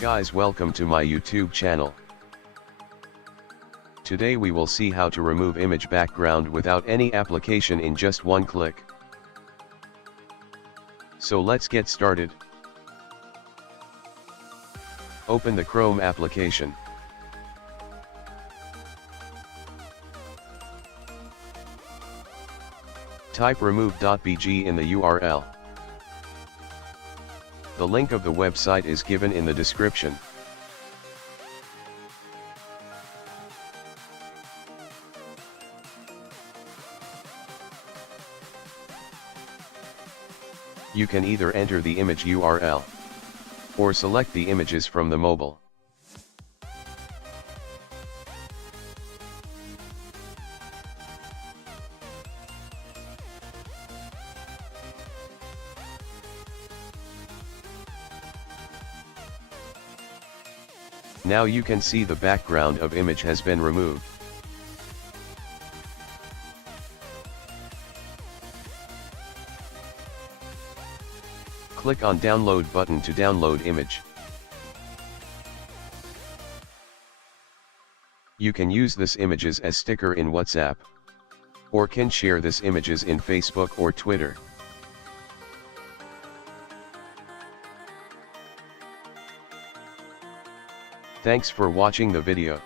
Guys, welcome to my YouTube channel. Today we will see how to remove image background without any application in just one click. So let's get started. Open the Chrome application. Type remove.bg in the URL. The link of the website is given in the description. You can either enter the image URL or select the images from the mobile. Now you can see the background of image has been removed. Click on Download button to download image. You can use this images as sticker in WhatsApp, or can share this images in Facebook or Twitter. Thanks for watching the video.